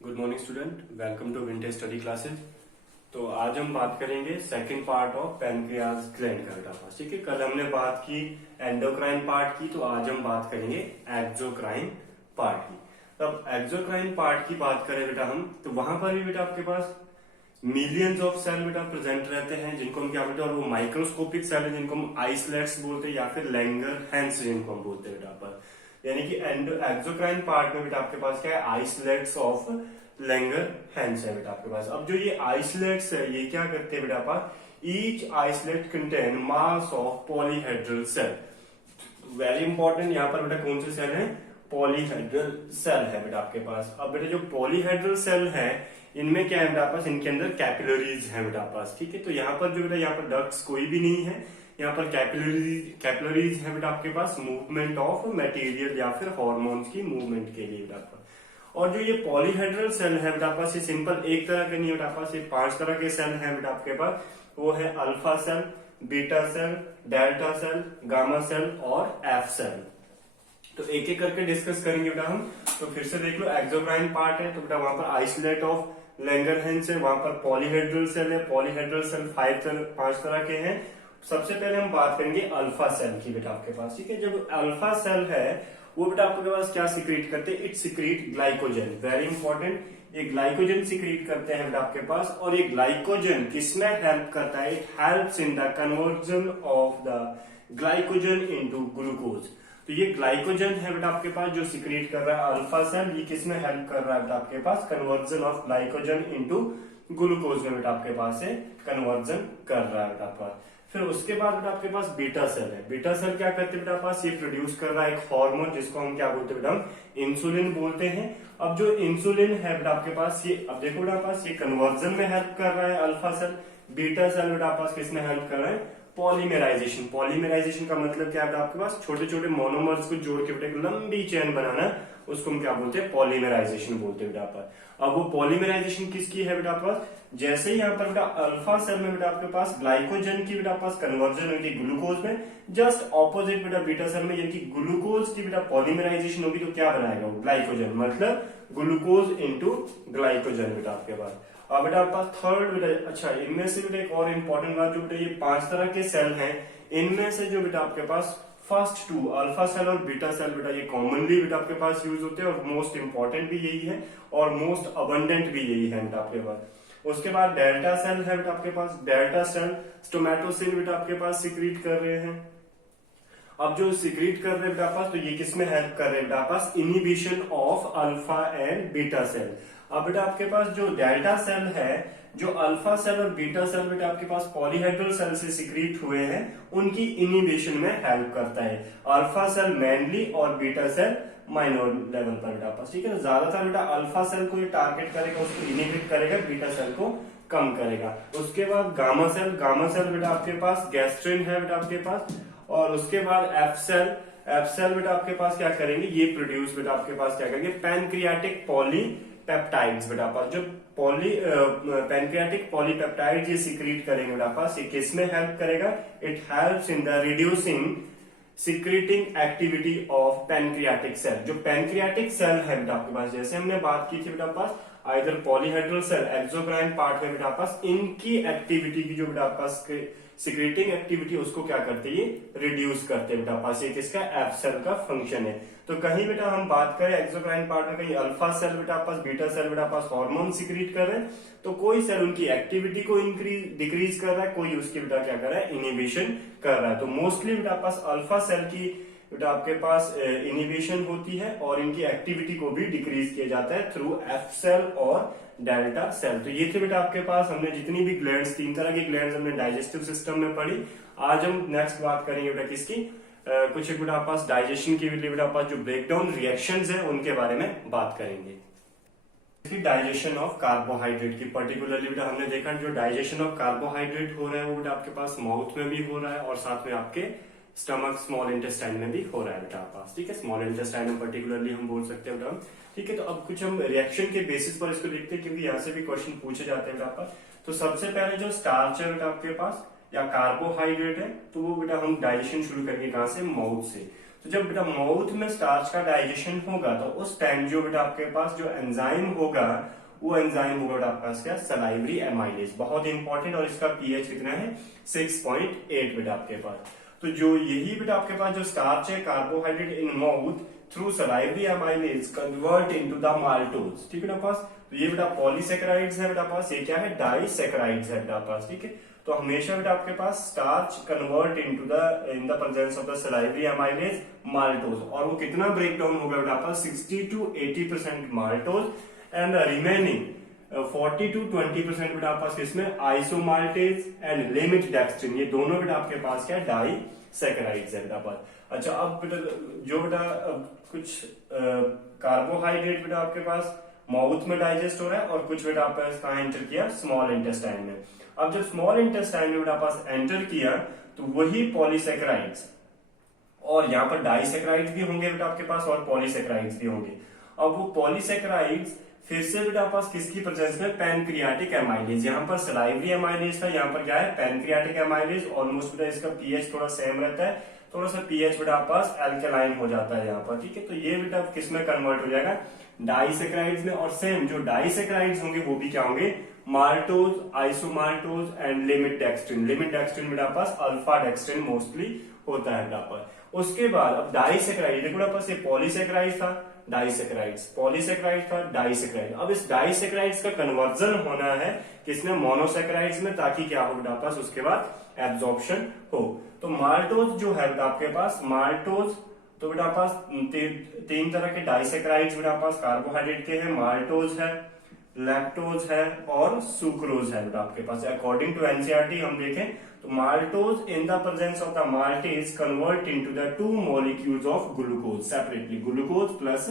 Good morning student, welcome to Vintage Study Classes. तो आज हम बात करेंगे second part of pancreas gland का बेटा पास। ठीक है, कल हमने बात की एंडोक्राइन पार्ट की, तो आज हम बात करेंगे एक्सोक्राइन पार्ट की। तब एक्सोक्राइन पार्ट की बात करें बेटा हम, तो वहां पर भी बेटा आपके पास मिलियंस ऑफ सेल बेटा प्रेजेंट रहते हैं, जिनको हम क्या बोलते हैं, और वो माइक्रोस्कोपिक सेल है जिनको हम आइसलेट्स बोलते हैं या फिर लैंगरहैंस जिनको हम बोलते हैं बेटा पर। यानी कि एक्सोक्राइन पार्ट में बेटा आपके पास क्या है, आइसलेट्स ऑफ लैंगरहैंस है बेटा आपके पास। अब जो ये आइसलेट्स है ये क्या करते हैं बेटा पास, each islet contain mass of polyhedral cell. Very important, यहाँ पर बेटा कौन से सेल है, पॉलीहेड्रल सेल है बेटा आपके पास। अब बेटा जो पॉलीहेड्रल सेल है इनमें क्या है बेटा पास, इनके अंदर कैपिलरीज है बेटा पास। ठीक है, तो यहाँ पर जो बेटा यहाँ पर डक्ट्स कोई भी नहीं है, यहाँ पर कैपिलरीज है बेटा आपके पास, मूवमेंट ऑफ मटेरियल या फिर हार्मोन्स की मूवमेंट के लिए बेटा आपका। और जो ये पॉलीहेड्रल सेल है बेटा पास, ये सिंपल एक तरह के नहीं बेटा पास, ये 5 तरह के सेल है बेटा आपके पास। वो है alpha cell, beta cell, delta cell, gamma cell और एफ सेल। तो एक एक करके डिस्कस करेंगे बेटा हम। तो फिर से देख लो, एक्सोक्राइन पार्ट है तो बेटा वहां पर आइसोलेट ऑफ लैंगरहैंस है, वहां पर पॉलीहेड्रल सेल है। पॉलीहेड्रल सेल 5 तरह के हैं। सबसे पहले हम बात करेंगे अल्फा सेल की बेटा आपके पास। ठीक है, जब अल्फा सेल है वो बेटा आपके पास क्या सिक्रीट करते हैं, it secrete glycogen. Very important, ये ग्लाइकोजन सिक्रीट करते हैं बेटा आपके पास। और ये ग्लाइकोजन किसमें हेल्प करता है, it helps in the conversion of the glycogen into glucose. तो ये ग्लाइकोजन है बेटा आपके पास जो सिक्रीट कर रहा है अल्फा सेल, ये किसमें हेल्प कर रहा है बेटा आपके पास, conversion of glycogen into glucose में बेटा आपके पास से कन्वर्जन कर रहा है बेटा आपका। फिर उसके बाद बेटा आपके पास बीटा सेल है। बीटा सेल क्या करते हैं बेटा पास, ये प्रोड्यूस कर रहा है एक हार्मोन जिसको हम क्या बोलते हैं बेटा, हम इंसुलिन बोलते हैं। अब जो इंसुलिन है बेटा आपके पास, ये अब देखो बेटा पास, ये कन्वर्जन में हेल्प कर रहा है अल्फा सेल। बीटा सेल बेटा पास किसमें हेल्प कर रहा है, पॉलीमेराइजेशन। पॉलीमेराइजेशन का मतलब क्या है बेटा आपके पास, छोटे छोटे मोनोमर्स को जोड़ के बेटा एक लंबी चेन बनाना, उसको हम क्या बोलते हैं, पॉलीमेराइजेशन बोलते हैं बेटा पर। अब वो पॉलीमेराइजेशन किसकी है बेटा पास, जैसे ही यहाँ पर बेटा अल्फा सेल में बेटा आपके पास ग्लाइकोजन की बेटा पास कन्वर्जन होगी ग्लूकोज में, जस्ट ऑपोजिट बेटा बीटा सेल में यानी ग्लूकोज की बेटा पॉलीमेराइजेशन होगी तो क्या बनाएगा वो, ग्लाइकोजन, मतलब ग्लूकोज इंटू ग्लाइकोजन बेटा आपके पास। अब बेटा आपके पास थर्ड बेटा, अच्छा इनमें से बेटा एक और इम्पोर्टेंट बात, जो बेटा ये 5 तरह के सेल हैं, इनमें से जो बेटा आपके पास फर्स्ट 2 अल्फा सेल और बीटा सेल बेटा ये कॉमनली बेटा आपके पास यूज होते हैं और मोस्ट इंपॉर्टेंट भी यही है और मोस्ट अबंडेंट भी यही है बेटा आपके पास। उसके बाद डेल्टा सेल है बेटा आपके पास। डेल्टा सेल स्टोमेटोसिन बेटा आपके पास सिक्रीट कर रहे हैं। अब जो सिक्रीट कर रहे हैं बेटा पास, तो ये किसमें हेल्प कर रहे हैं बेटा पास, inhibition of alpha and beta cell. अब बेटा आपके पास जो डेल्टा सेल है, जो अल्फा सेल और बीटा सेल बेटा आपके पास पॉलीहेड्रल सेल से सिक्रीट हुए हैं, उनकी इनिबिशन में हेल्प करता है। अल्फा सेल मेनली और बीटा सेल माइनर लेवल पर बेटा पास। ठीक है, तो ज्यादातर बेटा अल्फा सेल को ये टारगेट करेगा, उसको इनिबिट करेगा, बीटा सेल को कम करेगा। उसके बाद गामा सेल। गामा सेल बेटा आपके पास गैस्ट्रिन है बेटा आपके पास। और उसके बाद एफ सेल। एफ सेल बेटा आपके पास क्या करेंगे, ये प्रोड्यूस बेटा आपके पास क्या करेंगे, पैनक्रियाटिक पॉलीपेप्टाइड्स बेटा पास। जो पैनक्रियाटिक पॉलीपेप्टाइड ये सिक्रीट करेंगे बेटा पास, ये किसमें हेल्प करेगा, it helps in the reducing secreting activity of pancreatic cell. जो पैनक्रियाटिक सेल है बेटा आपके पास, जैसे हमने बात की थी बेटा पास, either polyhedral cell exocrine part में बेटा पास, इनकी एक्टिविटी की जो बेटा पास सिक्रेटिंग एक्टिविटी उसको क्या करते हैं, रिड्यूस करते हैं बेटा पास। ये किसका, एफ सेल का फंक्शन है। तो कहीं बेटा हम बात करें एक्सोक्राइन पार्ट में, कहीं अल्फा सेल बेटा पास, बीटा सेल बेटा पास हार्मोन सिक्रीट कर रहे हैं, तो कोई सेल उनकी एक्टिविटी को डिक्रीज कर रहा है, कोई उसकी बेटा क्या कर रहा है, इनिबिशन कर रहा है। तो मोस्टली बेटा पास अल्फा सेल की बेटा आपके पास इनिबिशन होती है और इनकी एक्टिविटी को भी डिक्रीज किया जाता है थ्रू एफ सेल और डेल्टा सेल। तो ये थे बेटा आपके पास, हमने जितनी भी ग्लैंड्स, 3 तरह की ग्लैंड्स हमने डाइजेस्टिव सिस्टम में पढ़ी। आज हम नेक्स्ट बात करेंगे बेटा किसकी, कुछ एक बेटा पास डाइजेशन के लिए बेटा पास जो ब्रेकडाउन रिएक्शंस है उनके बारे में बात करेंगे। डाइजेशन ऑफ कार्बोहाइड्रेट की पर्टिकुलरली बेटा हमने देखा, जो डाइजेशन ऑफ कार्बोहाइड्रेट हो रहा है वो बेटा आपके पास माउथ में भी हो रहा है और साथ में आपके स्टमक स्मॉल इंटेस्टाइन में भी हो रहा है बेटा पास। ठीक है, स्मॉल इंटेस्टाइन में पर्टिकुलरली हम बोल सकते हैं बेटा। ठीक है, तो अब कुछ हम रिएक्शन के बेसिस पर इसको देखते हैं क्योंकि यहाँ से भी क्वेश्चन पूछे जाते हैं बेटा पास। तो सबसे पहले जो स्टार्च है बेटा आपके पास या कार्बोहाइड्रेट है, तो वो बेटा हम डाइजेशन शुरू करेंगे कहां से, माउथ से। तो जब बेटा माउथ में स्टार्च का डाइजेशन होगा तो उस टाइम जो बेटा आपके पास जो एंजाइम होगा वो एंजाइम होगा बेटा आपके पास क्या, सलाइवरी एमाइलेज। बहुत इंपॉर्टेंट, और इसका पीएच कितना है, 6.8 बेटा आपके पास। तो जो यही बेटा आपके पास जो स्टार्च है carbohydrate in mouth through salivary amylase convert into the maltose. ठीक है बेटा पास। तो ये बेटा पॉलीसेकेराइड्स है बेटा पास, ये क्या है, डाइसेकेराइड्स है बेटा पास। ठीक है, तो हमेशा बेटा आपके पास starch convert into the in the presence of the salivary amylase maltose, और वो कितना ब्रेक डाउन होगा बेटा आपका, 60 to 80% maltose and remaining 40 to 20% बेटा आपके पास इसमें आइसोमाल्टेज एंड लिमिट डेक्स्ट्रिन, ये दोनों बेटा आपके पास क्या, डाइसेकेराइड्स है बेटा पास। अच्छा, अब बेटा जो बेटा कुछ कार्बोहाइड्रेट बेटा आपके पास माउथ में डाइजेस्ट हो रहा है, और कुछ बेटा आपके पास कहाँ एंटर किया, स्मॉल इंटेस्टाइन में। अब जब स्मॉल इंटेस्टाइन में बेटा पास एंटर किया तो वही पॉलीसेकेराइड्स, और यहाँ पर डाइसेकेराइड्स भी होंगे बेटा आपके पास, और पॉलीसेकेराइड्स भी होंगे। अब वो पॉलीसेकेराइड्स फिर से बेटा पास किसकी प्रेजेंस में, पैनक्रियाटिक एमाइलेज। यहाँ पर सलाइवरी एमाइलेज था, यहाँ पर क्या है, पैनक्रियाटिक एमाइलेज। ऑलमोस्ट बेटा इसका पीएच थोड़ा सेम रहता है, थोड़ा सा पीएच बेटा पास एल्केलाइन हो जाता है यहाँ पर। ठीक है, तो ये बेटा किस में कन्वर्ट हो जाएगा, डाइसेकेराइड्स में। और सेम जो डाइसेकेराइड्स होंगे वो भी क्या होंगे, maltose, isomaltose and limit dextrin. Limit dextrin बेटा पास अल्फा डेक्स्ट्रिन मोस्टली होता है बेटा पर। उसके बाद अब डाइसेकेराइड, देखो बेटा पास ये पॉलीसेकेराइड था, डाइसेकेराइड्स, पॉलीसेकेराइड था, डाइसेकेराइड। अब इस डाइसेकेराइड्स का कन्वर्जन होना है किसमें, मोनोसेकेराइड्स में, ताकि क्या हो बेटा पास उसके बाद एब्जॉर्प्शन हो। तो माल्टोज जो है बेटा आपके पास, माल्टोज तो बेटा पास तीन तरह के डाइसेकेराइड्स बेटा पास कार्बोहाइड्रेट के हैं, माल्टोज है, लैक्टोज है और सुक्रोज है बेटा आपके पास। अकॉर्डिंग टू एनसीईआरटी हम देखें तो maltose in the presence of the maltase convert into the two molecules of glucose separately, glucose plus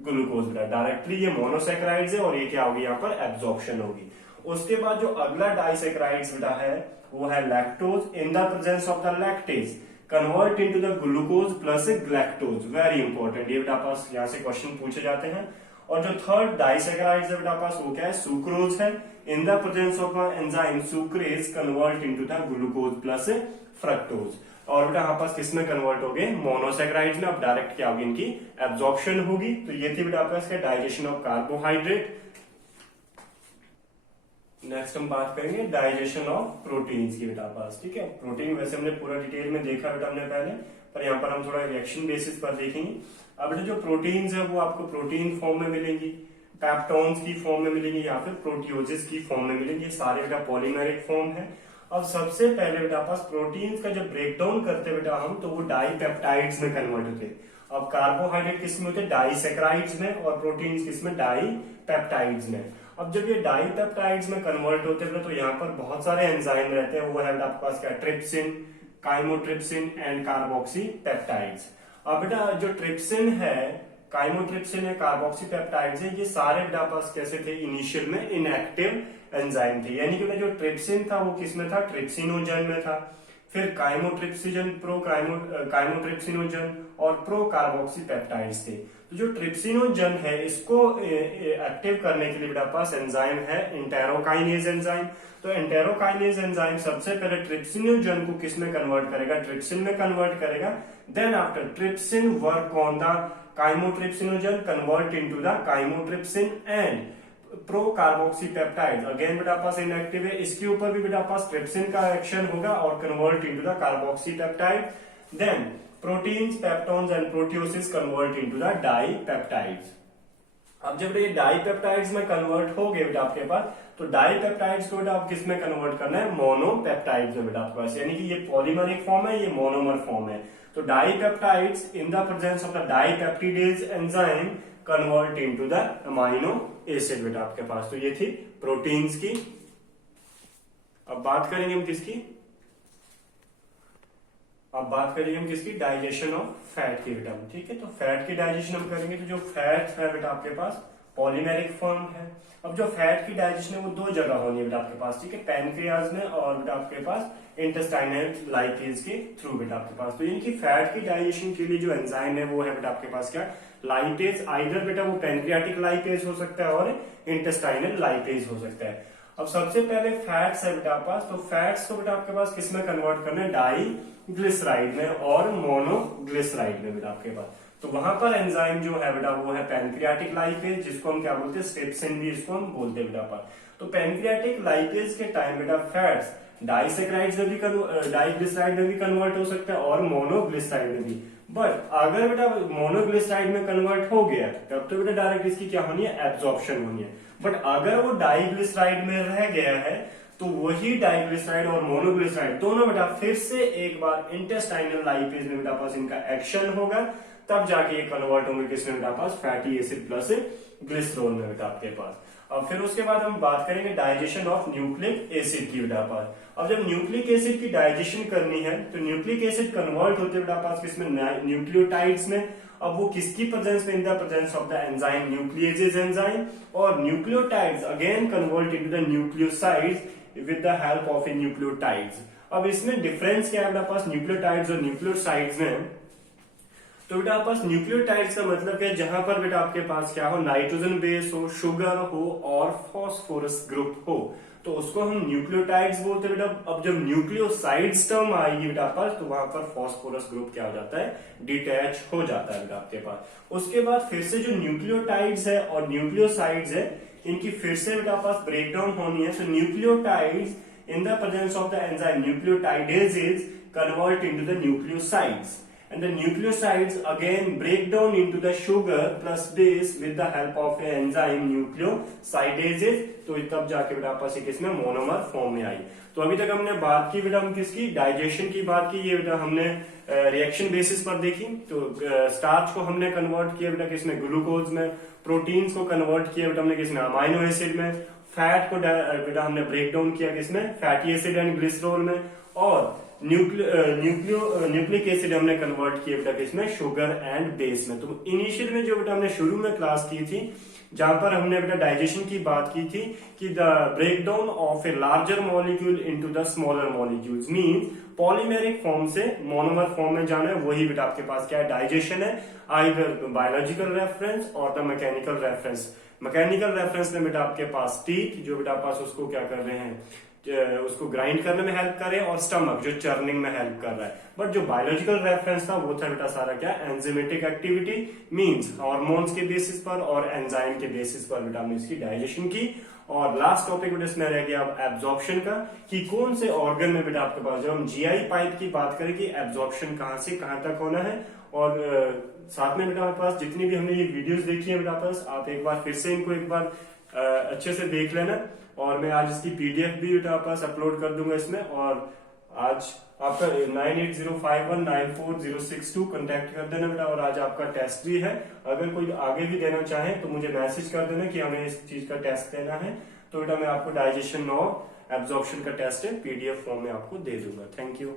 glucose बेटा। डायरेक्टली ये मोनोसेकेराइड्स है, और ये क्या होगी, यहाँ पर एब्जॉर्प्शन होगी। उसके बाद जो अगला डाइसेकेराइड्स बेटा है वो है lactose in the presence of the lactase convert into the glucose plus galactose. Very important, ये बेटा पास यहाँ से क्वेश्चन पूछे जाते हैं। और जो थर्ड डाइसेकेराइड्स है बेटा पास वो क्या है, सुक्रोज है। इन the presence of enzyme sucrase convert into the glucose plus fructose. और बेटा यहाँ पास किसमें कन्वर्ट हो गए, मोनोसेकेराइड्स में। अब डायरेक्ट क्या होगी, इनकी एब्जॉर्प्शन होगी। तो ये थी बेटा आपका इसका डाइजेशन ऑफ कार्बोहाइड्रेट। नेक्स्ट हम बात करेंगे डाइजेशन ऑफ प्रोटीन्स की बेटा पास। ठीक है, प्रोटीन वैसे हमने पूरा डिटेल में देखा बेटा हमने पहले, पर यहाँ पर हम थोड़ा रिएक्शन बेसिस पर देखेंगे। अब बेटा जो प्रोटीन्स है वो आपको प्रोटीन फॉर्म में मिलेंगी, पेप्टोन्स की फॉर्म में मिलेंगी, या फिर प्रोटियोजेस की फॉर्म में मिलेंगी। सारे बेटा पॉलीमेरिक फॉर्म है। अब सबसे पहले बेटा पास प्रोटीन्स का जब ब्रेक डाउन करते बेटा हम, तो वो डाइपेप्टाइड्स में कन्वर्ट होते। अब कार्बोहाइड्रेट किस में होते हैं, डाइसेकेराइड्स में, और प्रोटीन्स किस में, डाइपेप्टाइड्स में। अब जब ये डाइपेप्टाइड्स में कन्वर्ट होते हैं तो यहाँ पर बहुत सारे एंजाइम रहते हैं। वो है बेटा आपके पास क्या, trypsin, chymotrypsin and carboxy peptides. अब बेटा जो ट्रिप्सिन है, काइमोट्रिप्सिन है, कार्बोक्सी पेप्टाइड्स है, ये सारे बेटा पास कैसे थे, इनिशियल में इनएक्टिव एंजाइम थे। यानी कि जो ट्रिप्सिन था वो किसमें था, ट्रिप्सिनोजन में था। फिर काइमोट्रिप्सिजन, काइमोट्रिप्सिनोजन और प्रो कार्बोक्सी पेप्टाइड्स थे। तो जो ट्रिप्सिनोजन है इसको एक्टिव करने के लिए बेटा पास एंजाइम है एंटेरोकाइनेज एंजाइम। तो एंटेरोकाइनेज एंजाइम सबसे पहले ट्रिप्सिनोजन को किस में कन्वर्ट करेगा, ट्रिप्सिन में कन्वर्ट करेगा। Then after trypsin work on the chymotrypsinogen convert into the chymotrypsin and pro carboxy peptide. Again बेटा पास इनएक्टिव है, इसके ऊपर भी बेटा पास ट्रिप्सिन का एक्शन होगा और कन्वर्ट इनटू द कार्बोक्सी पेप्टाइड। Then proteins, peptones and proteoses convert into the dipeptides. अब जब ये डाइपेप्टाइड्स में कन्वर्ट हो गए बेटा आपके पास, तो डाइपेप्टाइड्स को बेटा आप किस में कन्वर्ट करना है, मोनोपेप्टाइड्स में बेटा आपके पास। यानी कि ये पॉलीमरिक फॉर्म है, ये मोनोमर फॉर्म है। तो dipeptides in the presence of the dipeptidase enzyme convert into the amino acid बेटा आपके पास। तो ये थी प्रोटीन्स की। अब बात करेंगे हम किसकी, अब बात करेंगे हम किसकी, डाइजेशन ऑफ फैट की बेटा। ठीक है, तो फैट की डाइजेशन हम करेंगे। तो जो फैट है बेटा आपके पास पॉलीमेरिक फॉर्म है। अब जो फैट की डाइजेशन है वो दो जगह होनी है बेटा आपके पास। ठीक है, पैनक्रियाज में और बेटा आपके पास इंटेस्टाइनल लाइपेज के थ्रू बेटा आपके पास। तो इनकी फैट की डाइजेशन के लिए जो एंजाइम है वो है बेटा आपके पास क्या, लाइपेज। आइदर बेटा वो पैनक्रियाटिक लाइपेज हो सकता है और इंटेस्टाइनल लाइपेज हो सकता है। अब सबसे पहले फैट्स है बेटा आपके पास, तो फैट्स को बेटा आपके पास किस में कन्वर्ट करना है, डाइग्लिसराइड में और मोनोग्लिसराइड में बेटा आपके पास। तो वहां पर एंजाइम जो है बेटा वो है पैनक्रियाटिक लाइपेज, जिसको हम क्या बोलते हैं, स्टेप्सिन भी इसको हम बोलते हैं बेटा पर। तो पैनक्रियाटिक लाइपेज के टाइम बेटा फैट्स डाइसेक्राइड्स में भी डाइग्लिसराइड में भी कन्वर्ट हो सकता है और मोनोग्लिसराइड में भी। बट अगर बेटा मोनोग्लिसराइड में कन्वर्ट हो गया तब तो बेटा डायरेक्ट इसकी क्या होनी है, एब्जॉर्प्शन होनी है। बट अगर वो डाइग्लिसराइड में रह गया है तो वही डाइग्लिसराइड और मोनोग्लिसराइड दोनों बेटा फिर से एक बार इंटेस्टाइनल लाइपेज में बेटा पास इनका एक्शन होगा, तब जाके ये कन्वर्ट होंगे किसमें बेटा पास, फैटी एसिड प्लस ग्लिसरॉल में बेटा आपके पास। अब फिर उसके बाद हम बात करेंगे डाइजेशन ऑफ न्यूक्लिक एसिड की बेटा पास। अब जब न्यूक्लिक एसिड की डाइजेशन करनी है तो न्यूक्लिक एसिड कन्वर्ट होते बेटा पास किसमें, न्यूक्लियोटाइड्स में। अब वो किसकी प्रेजेंस में, in the presence of the enzyme nucleases enzyme, और nucleotides again convert into the nucleosides with the help of nucleotides. अब इसमें डिफरेंस क्या है बेटा पास न्यूक्लियोटाइड्स और न्यूक्लियोसाइड्स में, तो बेटा आपके पास न्यूक्लियोटाइड्स का मतलब है जहां पर बेटा आपके पास क्या हो, नाइट्रोजन बेस हो, शुगर हो और फॉस्फोरस ग्रुप हो, तो उसको हम न्यूक्लियोटाइड्स बोलते हैं बेटा। अब जब न्यूक्लियोसाइड्स टर्म आएगी बेटा पास तो वहां पर फॉस्फोरस ग्रुप क्या हो जाता है, डिटैच हो जाता है बेटा आपके पास। उसके बाद फिर से जो न्यूक्लियोटाइड्स है और न्यूक्लियोसाइड्स है इनकी फिर से बेटा पास ब्रेकडाउन होनी है। तो nucleotides in the presence of the enzyme nucleotidases convert into the nucleosides, and the nucleosides again break down into the sugar plus base with the help of an enzyme nucleosidases। तो तब जाके बेटा आपस किसमें, monomer form में आई। तो अभी तक हमने बात की बेटा हम किसकी, डाइजेशन की बात की। ये बेटा हमने रिएक्शन बेसिस पर देखी। तो स्टार्च को हमने कन्वर्ट किया बेटा किसमें, ग्लूकोज में। प्रोटीन्स को कन्वर्ट किया बेटा हमने किसमें, अमाइनो एसिड में। फैट को बेटा हमने ब्रेक डाउन किया किसमें, फैटी एसिड एंड ग्लिसरॉल में। और न्यूक्लिक एसिड हमने कन्वर्ट किया बेटा किसमें, शुगर एंड बेस में। तो इनिशियल में जो बेटा हमने शुरू में क्लास की थी जहां पर हमने बेटा डाइजेशन की बात की थी कि the breakdown of a larger molecule into the smaller molecules means polymeric form से मोनोमर फॉर्म में जाना है, वही बेटा आपके पास क्या है, डाइजेशन है। आइदर बायोलॉजिकल रेफरेंस और the mechanical reference. Mechanical reference में बेटा आपके पास टीथ जो बेटा पास उसको क्या कर रहे हैं, उसको ग्राइंड करने में हेल्प करे, और स्टमक जो चर्निंग में हेल्प कर रहा है। बट जो बायोलॉजिकल रेफरेंस था वो था बेटा सारा क्या, एंजाइमेटिक एक्टिविटी मींस हार्मोन्स के बेसिस पर और एंजाइम के बेसिस पर बेटा हमने इसकी डाइजेशन की। और लास्ट टॉपिक बेटा इसमें रह गया अब एब्जॉर्प्शन का, कि कौन से ऑर्गन में बेटा आपके पास, जब हम जीआई पाइप की बात करें कि एब्जॉर्प्शन कहां से कहां तक होना है। और साथ में बेटा हमारे पास जितनी भी हमने ये वीडियोस देखी है बेटा पास, आप एक बार फिर से इनको एक बार अच्छे से देख लेना। और मैं आज इसकी पीडीएफ भी बेटा पास अपलोड कर दूंगा इसमें। और आज आपका 9805194062 कांटेक्ट कर देना बेटा। और आज आपका टेस्ट भी है, अगर कोई आगे भी देना चाहे तो मुझे मैसेज कर देना कि हमें इस चीज का टेस्ट देना है, तो बेटा मैं आपको डाइजेशन और एब्जॉर्प्शन का टेस्ट है पीडीएफ फॉर्म में आपको दे दूंगा। Thank you.